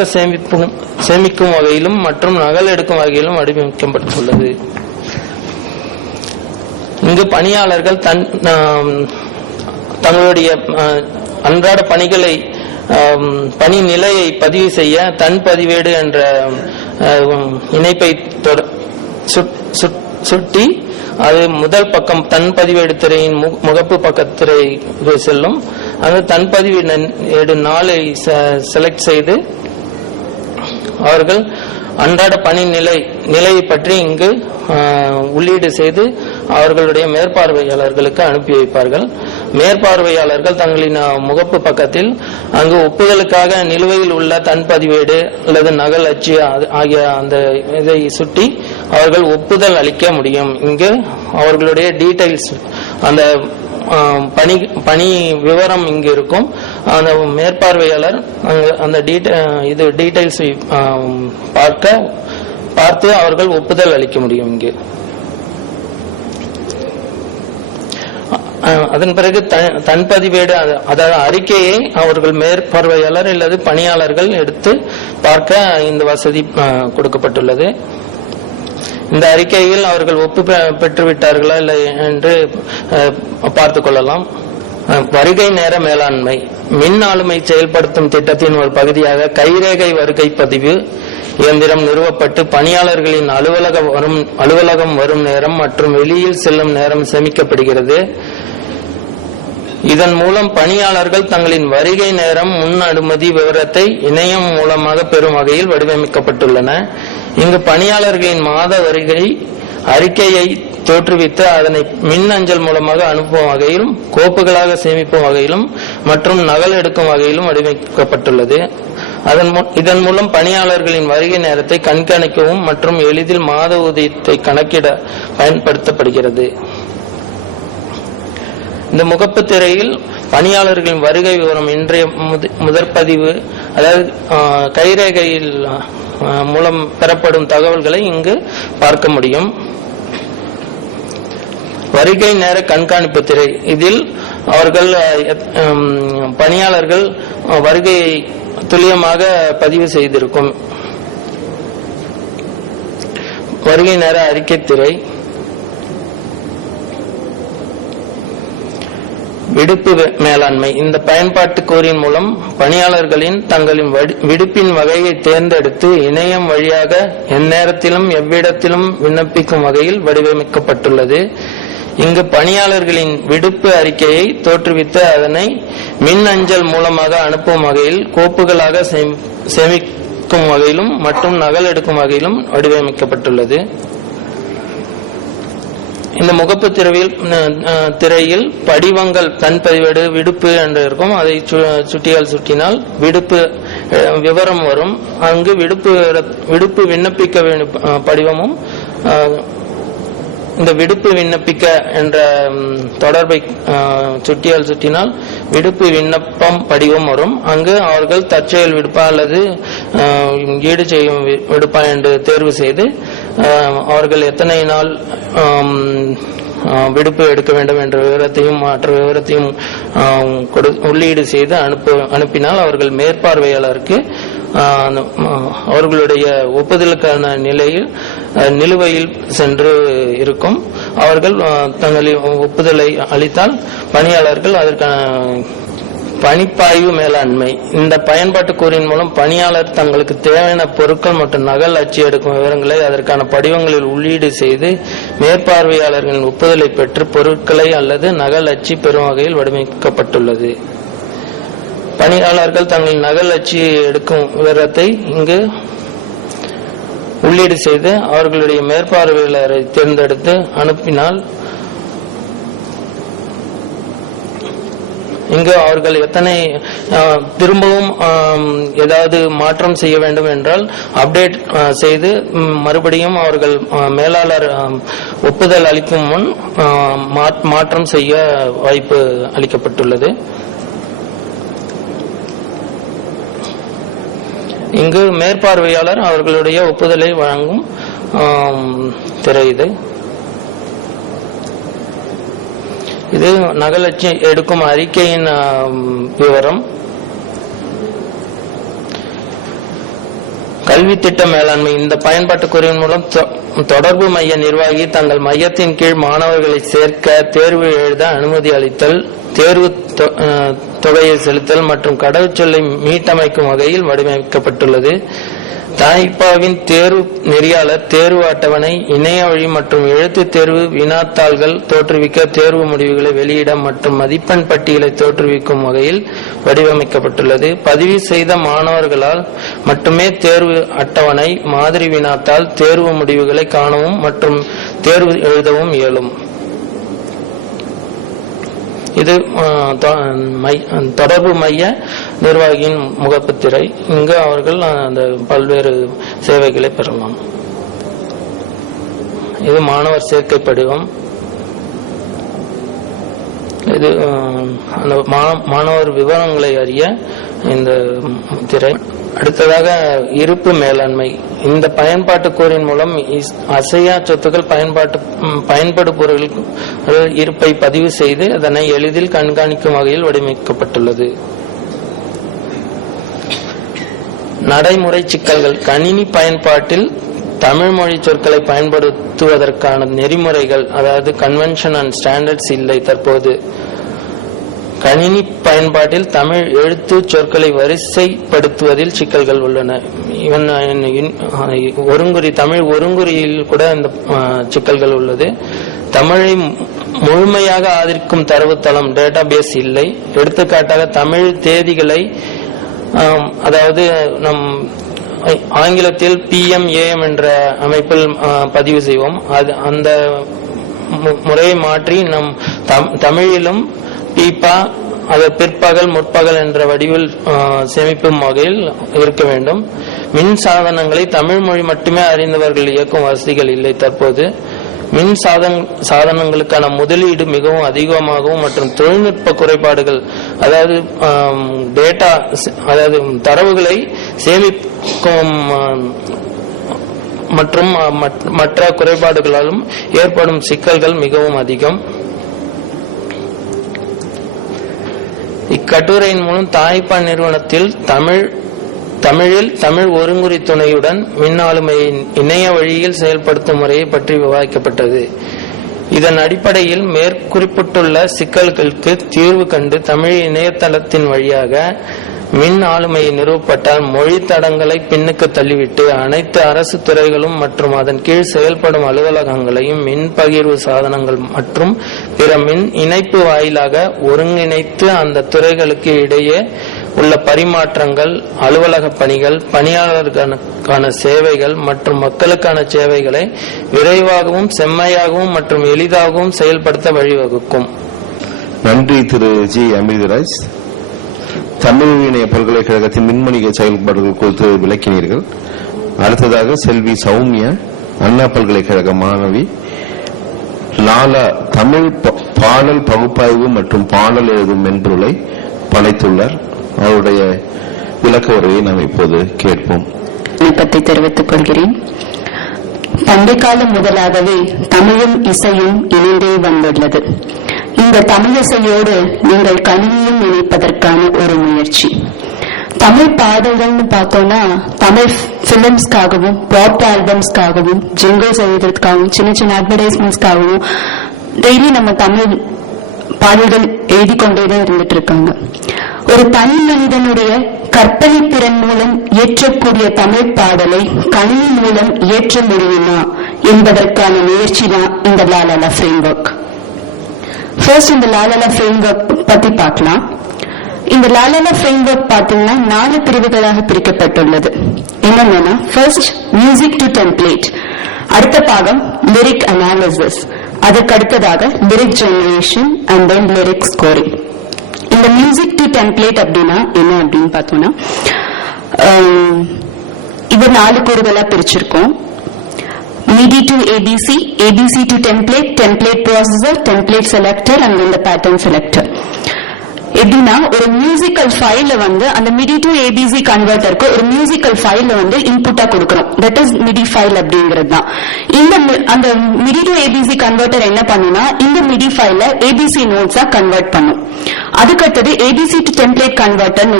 சேமிக்கும் வகையிலும் மற்றும் நகல் எடுக்கும் வகையிலும் வடிவமைக்கப்பட்டுள்ளது. இங்கு பணியாளர்கள் தங்களுடைய அன்றாட பணிகளை பணி நிலையை பதிவு செய்ய தன் பதிவேடு என்ற இணைப்பை சுட்டி அது முதல் பக்கம் தன் பதிவேடு திரையின் முகப்பு பக்கத்திற்கு செல்லும். அந்த தன் பதிவேடு நாளை செலக்ட் செய்து அவர்கள் அன்றாட பணி நிலையை பற்றி இங்கு உள்ளீடு செய்து அவர்களுடைய மேற்பார்வையாளர்களுக்கு அனுப்பி வைப்பார்கள். மேற்பார்வையாளர்கள் தங்களின் முகப்பு பக்கத்தில் அங்கு ஒப்புதலுக்காக நிலுவையில் உள்ள தன் பதிவேடு அல்லது நகல் அச்சு ஆகிய அந்த இதை சுட்டி அவர்கள் ஒப்புதல் அளிக்க முடியும். இங்கு அவர்களுடைய டீடைல்ஸ் அந்த பணி விவரம் இங்கு இருக்கும். அந்த மேற்பார்வையாளர் அந்த டீடைல்ஸ் பார்த்து அவர்கள் ஒப்புதல் அளிக்க முடியும். இங்கு அதன் பிறகு தன் பதிவேடு அதாவது அறிக்கையை அவர்கள் மேற்பார்வையாளர் அல்லது பணியாளர்கள் எடுத்து பார்க்க இந்த வசதி கொடுக்கப்பட்டுள்ளது. இந்த அறிக்கையில் அவர்கள் ஒப்பு பெற்றுவிட்டார்களா இல்லை என்று பார்த்துக் கொள்ளலாம். வருகை நேர மேலாண்மை மின் ஆளுமை செயல்படுத்தும் திட்டத்தின் ஒரு பகுதியாக கைரேகை வருகை பதிவு இயந்திரம் நிறுவப்பட்டு பணியாளர்களின் அலுவலகம் வரும் நேரம் மற்றும் வெளியில் செல்லும் நேரம் சேமிக்கப்படுகிறது. இதன் மூலம் பணியாளர்கள் தங்களின் வருகை நேரம் முன் அனுமதி விவரத்தை இணையம் மூலமாக பெறும் வகையில் வடிவமைக்கப்பட்டுள்ளன. இங்கு பணியாளர்களின் மாத வருகை அறிக்கையை தோற்றுவித்து அதனை மின் அஞ்சல் மூலமாக அனுப்பும் வகையிலும் கோப்புகளாக சேமிக்கும் வகையிலும் மற்றும் நகல் எடுக்கும் வகையிலும் வடிவமைக்கப்பட்டுள்ளது. இதன் மூலம் பணியாளர்களின் வருகை நேரத்தை கண்காணிக்கவும் மற்றும் எளிதில் மாத ஊதியத்தை கணக்கிட பயன்படுத்தப்படுகிறது. இந்த முகப்பு திரையில் பணியாளர்களின் வருகை விவரம் இன்றைய முதற்பதிவு அதாவது கைரேகையில் மூலம் பெறப்படும் தகவல்களை இங்கு பார்க்க முடியும். வருகை நேர கண்காணிப்பு திரை இதில் அவர்கள் பணியாளர்கள் வருகையை துல்லியமாக பதிவு செய்திருக்கும். வருகை நேர அறிக்கை திரை விடுப்பு மேலாண்மை இந்த பயன்பாட்டு கோரின் மூலம் பணியாளர்களின் தங்களின் விடுப்பின் வகையை தேர்ந்தெடுத்து இணையம் வழியாக எந்நேரத்திலும் எவ்விடத்திலும் விண்ணப்பிக்கும் வகையில் வடிவமைக்கப்பட்டுள்ளது. இங்கு பணியாளர்களின் விடுப்பு அறிக்கையை தோற்றுவித்து அதனை மின் அஞ்சல் மூலமாக அனுப்பும் வகையில் கோப்புகளாக சேமிக்கும் வகையிலும் மற்றும் நகல் எடுக்கும் வகையிலும் வடிவமைக்கப்பட்டுள்ளது. இந்த முகப்பு திரையில் படிவங்கள் தன் பதிவேடு விடுப்பு என்று இருக்கும். அதை சுட்டினால் விடுப்பு விவரம் வரும். அங்கு விடுப்பு விண்ணப்பிக்க படிவமும் இந்த விடுப்பு விண்ணப்பிக்க என்ற தொடர்பை சுட்டினால் விடுப்பு விண்ணப்பம் படிவம் வரும். அங்கு அவர்கள் தற்செயல் விடுப்பா அல்லது ஈடு செய்யும் விடுப்பா என்று தேர்வு செய்து அவர்கள் எத்தனை நாள் விடுப்பு எடுக்க வேண்டும் என்ற விவரத்தையும் மற்ற விவரத்தையும் உள்ளீடு செய்து அனுப்பினால் அவர்கள் மேற்பார்வையாளருக்கு அவர்களுடைய ஒப்புதலுக்கான நிலுவையில் சென்று இருக்கும். அவர்கள் தங்களின் ஒப்புதலை அளித்தால் பணியாளர்கள் அதற்கான பணிப்பாய்வு மேலாண்மை இந்த பயன்பாட்டு கூறின் மூலம் பணியாளர் தங்களுக்கு தேவையான பொருட்கள் மற்றும் நகல் அச்சு எடுக்கும் விவரங்களை அதற்கான படிவங்களில் உள்ளீடு செய்து மேற்பார்வையாளர்களின் ஒப்புதலை பெற்று பொருட்களை அல்லது நகல் அச்சு பெறும் வகையில் வடிவமைக்கப்பட்டுள்ளது. பணியாளர்கள் தங்கள் நகல் அச்சு எடுக்கும் விவரத்தை இங்கு உள்ளீடு செய்து அவர்களுடைய மேற்பார்வையாளரை தேர்ந்தெடுத்து அனுப்பினால் இங்கு அவர்கள் எத்தனை திரும்பவும் ஏதாவது மாற்றம் செய்ய வேண்டும் என்றால் அப்டேட் செய்து மறுபடியும் அவர்கள் மேலாளர் ஒப்புதல் அளிக்கும் முன் மாற்றம் செய்ய வாய்ப்பு அளிக்கப்பட்டுள்ளது. இங்கு மேற்பார்வையாளர் அவர்களுடைய ஒப்புதலை வழங்கும் திரை இது நகலட்சி எடுக்கும் அறிக்கையின் விவரம். கல்வி திட்ட மேலாண்மை. இந்த பயன்பாட்டு குறியின் மூலம் தொடர்பு மைய நிர்வாகி தங்கள் மையத்தின் கீழ் மாணவர்களை சேர்க்க, தேர்வு எழுத அனுமதி அளித்தல், தேர்வு தொகையை செலுத்தல் மற்றும் கடவுச்சொல்லை மீட்டமைக்கும் வகையில் வடிவமைக்கப்பட்டுள்ளது. தாய்ப்பாவின் தேர்வு நெறியாளர் தேர்வு அட்டவணை, இணைய வழி மற்றும் எழுத்து தேர்வு வினாத்தாள்கள் தோற்றுவிக்க, தேர்வு முடிவுகளை வெளியிட மற்றும் மதிப்பெண் பட்டியலை தோற்றுவிக்கும் வகையில் வடிவமைக்கப்பட்டுள்ளது. பதிவு செய்த மாணவர்களால் மட்டுமே தேர்வு அட்டவணை, மாதிரி வினாத்தாள், தேர்வு முடிவுகளை காணவும் மற்றும் தேர்வு எழுதவும் இயலும். இது தொடர்பு மைய நிர்வாகியின் முகப்புத்திரை. இங்கு அவர்கள் அந்த பல்வேறு சேவைகளை பெறலாம். இது மாணவர் சேர்க்கை படிவம். இது அந்த மாணவர் விவரங்களை அறிய இந்த திரை. அடுத்ததாக இருப்பு மேலாண்மை. இந்த பயன்பாட்டு கூறின் மூலம் அசையா சொத்துக்கள் பயன்படு பொருட்கள் இருப்பை பதிவு செய்து அதனை எளிதில் கண்காணிக்கும் வகையில் வடிவமைக்கப்பட்டுள்ளது. நடைமுறை சிக்கல்கள். கணினி பயன்பாட்டில் தமிழ் மொழி சொற்களை பயன்படுத்துவதற்கான நெறிமுறைகள், அதாவது கன்வென்ஷன் அண்ட் ஸ்டாண்டர்ட்ஸ் இல்லை. தற்போது கணினி பயன்பாட்டில் தமிழ் எழுத்து சொற்களை வரிசைப்படுத்துவதில் சிக்கல்கள் உள்ளன. தமிழ் ஒருங்குறியில் கூட இந்த சிக்கல்கள் உள்ளது. தமிழை முழுமையாக ஆதரிக்கும் தரவுத்தளம் டேட்டாபேஸ் இல்லை. எடுத்துக்காட்டாக தமிழ் தேதிகளை, அதாவது நம் ஆங்கிலத்தில் PM/AM என்ற அமைப்பில் பதிவு செய்வோம். அந்த முறையை மாற்றி நம் தமிழிலும் பீப்பா, அது பிற்பகல் முற்பகல் என்ற வடிவில் சேமிக்கும் வகையில் இருக்க வேண்டும். மின் சாதனங்களை தமிழ் மொழி மட்டுமே அறிந்தவர்கள் இயக்கும் வசதிகள் இல்லை. தற்போது மின் சாதனங்களுக்கான முதலீடு மிகவும் அதிகமாகவும் மற்றும் தொழில்நுட்ப குறைபாடுகள், அதாவது டேட்டா, அதாவது தரவுகளை சேமிக்கும் மற்றும் மற்ற குறைபாடுகளாலும் ஏற்படும் சிக்கல்கள் மிகவும் அதிகம். இக்கட்டுரையின் மூலம் தாய்ப்பா நிறுவனத்தில் தமிழில் தமிழ் ஒருங்குறி துணையுடன் மின் ஆளுமையை இணைய வழியில் செயல்படுத்தும் முறையை பற்றி விவாதிக்கப்பட்டது. இதன் அடிப்படையில் மேற்குறிப்பிட்டுள்ள சிக்கல்களுக்கு தீர்வு கண்டு தமிழ் இணையதளத்தின் வழியாக மின் ஆளுமையை நிறுவப்பட்டால் மொழி தடங்களை பின்னுக்கு தள்ளிவிட்டு அனைத்து அரசு துறைகளும் மற்றும் அதன் கீழ் செயல்படும் அலுவலகங்களையும் மின் பகிர்வு சாதனங்கள் மற்றும் பிற மின் இணைப்பு வாயிலாக ஒருங்கிணைத்து அந்த துறைகளுக்கு இடையே உள்ள பரிமாற்றங்கள், அலுவலக பணிகள், பணியாளர்களுக்கான சேவைகள் மற்றும் மக்களுக்கான சேவைகளை விரைவாகவும் செம்மையாகவும் மற்றும் எளிதாகவும் செயல்படுத்த வழிவகுக்கும். நன்றி திரு ஜி. அமிர்தராஜ். தமிழ் இணைய பல்கலைக்கழகத்தின் மின்மணிக செயல்பாடுகள் குறித்து விளக்கினீர்கள். அடுத்ததாக செல்வி சௌமியா, அண்ணா பல்கலைக்கழக மாணவி, லாலா தமிழ் பாடல் பகுப்பாய்வு மற்றும் பாடல் எழுதும் மென்பொருளை படைத்துள்ளார். அவருடைய விளக்க உரையை நாம் இப்போது கேட்போம். பற்றி தெரிவித்துக் கொள்கிறேன். பண்டை காலம் முதலாகவே தமிழும் இசையும் இணைந்தே வந்துள்ளது. இந்த தமிழிசையோடு நீங்கள் கணினியும் இணைப்பதற்கான ஒரு முயற்சி. தமிழ் பாடல்கள்னு பார்த்தோம்னா தமிழ் பிலிம்ஸ்க்காகவும் பாப் ஆல்பம்ஸ்க்காகவும் ஜிங்கிள்ஸ் எழுதுறதுக்காகவும் சின்ன சின்ன அட்வர்டைஸ்மெண்ட்ஸ்க்காகவும் டெய்லி நம்ம தமிழ் பாடல்கள் எழுதி கொண்டேதான் இருந்துட்டு இருக்காங்க. ஒரு தனி மனிதனுடைய கற்பனை திறன் மூலம் இயற்றக்கூடிய தமிழ் பாடலை கணினி மூலம் இயற்ற முடியுமா என்பதற்கான முயற்சி தான் இந்த லாலா ஃப்ரேம் ஒர்க். ஃபர்ஸ்ட் இந்த லாலா ஃப்ரேம் ஒர்க் பத்தி பார்க்கலாம். இந்த லாலா ஃப்ரேம் ஒர்க் பாத்தீங்கன்னா 4 பிரிவுகளாக பிரிக்கப்பட்டுள்ளது. என்னன்னா, ஃபர்ஸ்ட் மியூசிக் டு டெம்ப்ளேட், அடுத்த பாகம் லிரிக் அனாலிசிஸ், அதுக்கு அடுத்ததாக lyric generation and then lyric scoring. இந்த மியூசிக் டு டெம்ப்ளேட் அப்படின்னா என்ன அப்படின்னு பார்த்தோம்னா, இது 4 கூறுகளா பிரிச்சிருக்கோம். MIDI to ABC, ABC to template, template processor, template selector and then the pattern selector. எப்படின்னா, ஒரு மியூசிக்கல் ஃபைல அந்த MIDI to ABC கன்வெர்ட்டருக்கு ஒரு மியூசிக்கல் ஃபைல இன்புட்டா கொடுக்கிறோம். தட் இஸ் MIDI ஃபைல் அப்படிங்கிறது தான். அந்த MIDI to ABC கன்வெர்ட்டர் என்ன பண்ணுனா, இந்த MIDI ஃபைல ABC நோட்ஸா கன்வெர்ட் பண்ணும். அதுக்கடுத்தது ABC to template கன்வெர்ட்டர்